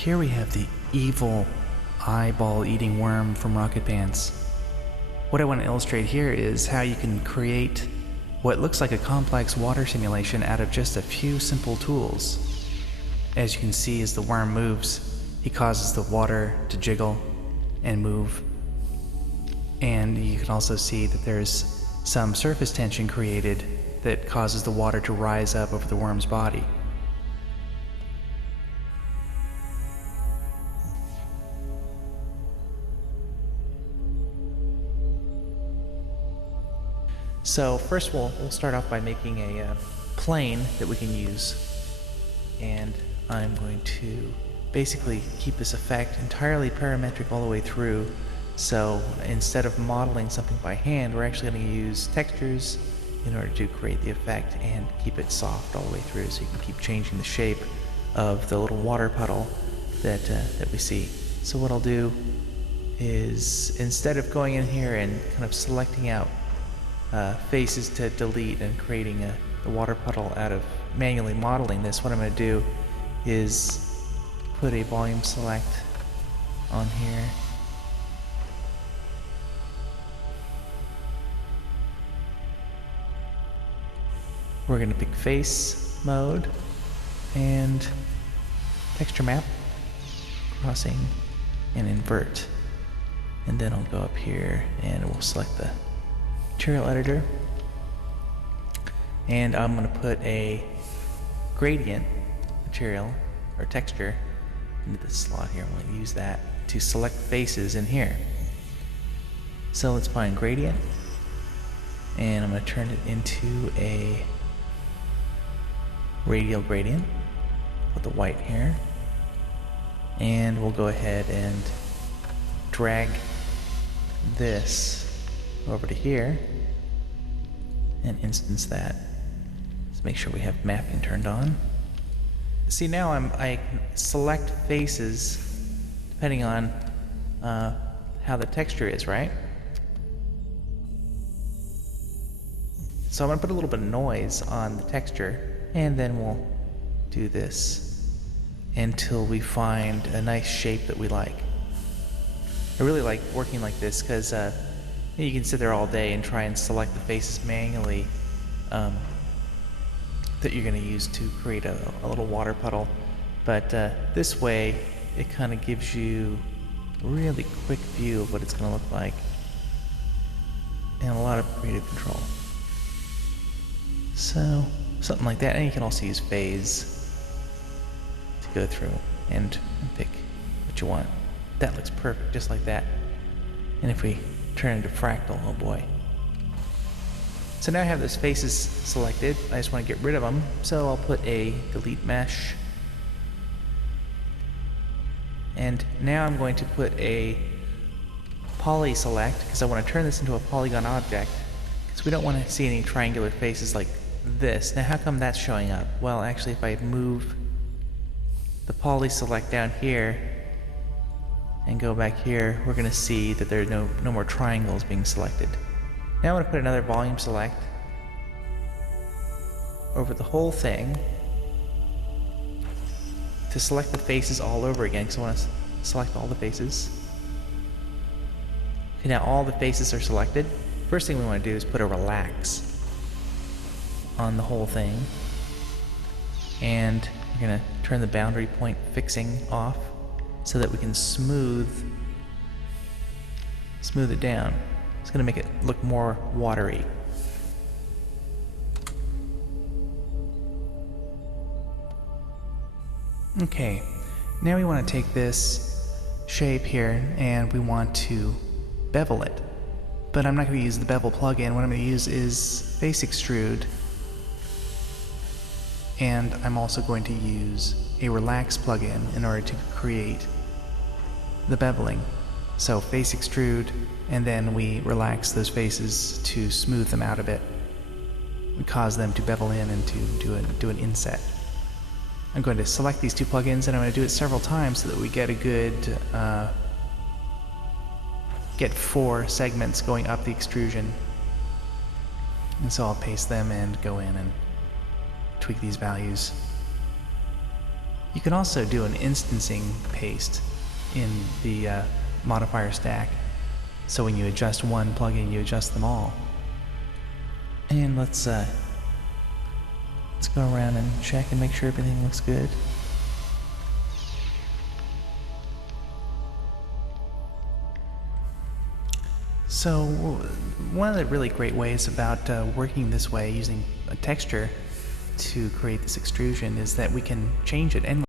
Here we have the evil eyeball-eating worm from Rocket Pants. What I want to illustrate here is how you can create what looks like a complex water simulation out of just a few simple tools. As you can see, as the worm moves, he causes the water to jiggle and move. And you can also see that there's some surface tension created that causes the water to rise up over the worm's body. So first we'll start off by making a plane that we can use, and I'm going to basically keep this effect entirely parametric all the way through. So instead of modeling something by hand, we're actually going to use textures in order to create the effect and keep it soft all the way through, so you can keep changing the shape of the little water puddle that we see. So what I'll do is, instead of going in here and kind of selecting out faces to delete and creating a water puddle out of manually modeling this, what I'm going to do is put a volume select on here. We're going to pick face mode and texture map, crossing, and invert. And then I'll go up here and we'll select the material editor, and I'm going to put a gradient material or texture into this slot here. I'm going to use that to select faces in here. So let's find gradient, and I'm going to turn it into a radial gradient with the white here, and we'll go ahead and drag this over to here and instance that. Let's make sure we have mapping turned on. See, now I can select faces depending on how the texture is, right? So I'm going to put a little bit of noise on the texture, and then we'll do this until we find a nice shape that we like. I really like working like this because you can sit there all day and try and select the faces manually that you're going to use to create a little water puddle. But this way, it kind of gives you a really quick view of what it's going to look like, and a lot of creative control. So, something like that. And you can also use phase to go through and pick what you want. That looks perfect, just like that. And if we turn into fractal, oh boy. So now I have those faces selected. I just want to get rid of them, so I'll put a delete mesh. And now I'm going to put a poly select, because I want to turn this into a polygon object, because we don't want to see any triangular faces like this. Now how come that's showing up? Well, actually, if I move the poly select down here and go back here, we're going to see that there are no more triangles being selected. Now I'm going to put another volume select over the whole thing to select the faces all over again, because I want to select all the faces. Okay, now all the faces are selected. First thing we want to do is put a relax on the whole thing, and we're going to turn the boundary point fixing off so that we can smooth it down. It's going to make it look more watery. Okay, now we want to take this shape here and we want to bevel it. But I'm not going to use the bevel plugin. What I'm going to use is face extrude, and I'm also going to use a relax plugin in order to create the beveling. So face extrude, and then we relax those faces to smooth them out a bit. We cause them to bevel in and to do an inset. I'm going to select these two plugins, and I'm going to do it several times so that we get a good get 4 segments going up the extrusion. And so I'll paste them and go in and tweak these values. You can also do an instancing paste in the modifier stack, so when you adjust one plugin, you adjust them all. And let's go around and check and make sure everything looks good. So one of the really great ways about working this way using a texture to create this extrusion is that we can change it endlessly.